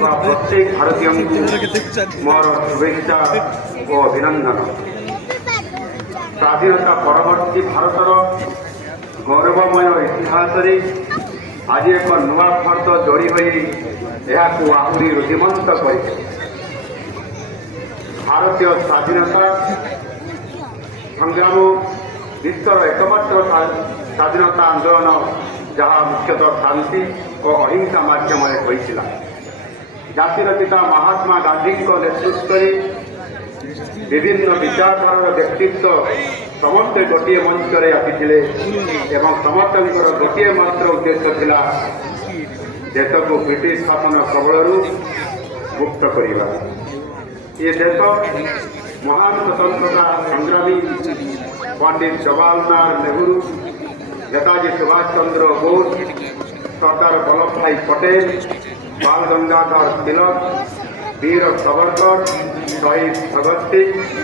प्रत्येक भारतीय मोर शुभेच्छा और अभिनंदन। स्वाधीनता परवर्ती भारतर गौरवमय इतिहास आज एक नुआ फर्द जोड़ी आहरी रुद्धिमंत कर भारतीय स्वाधीनता संग्राम विश्वर एकमात्र स्वाधीनता आंदोलन जहाँ मुख्यतः शांति और अहिंसा माध्यम होता। जातिर पिता महात्मा गांधी नेतृत्व विभिन्न विचारधारार व्यक्तित्व समस्ते गोटे मंच आसी समस्त गोटे मात्र उद्देश्य थिला देश को ब्रिटिश शासन कबल मुक्त करवा। ये देश महान स्वतंत्रता संग्रामी पंडित जवाहरलाल नेहरू, नेताजी सुभाष चंद्र बोस, सरदार वल्लभ भाई पटेल, बाल गंगाधर तिलक, वीर सावरकर, शहीद भगत सिंह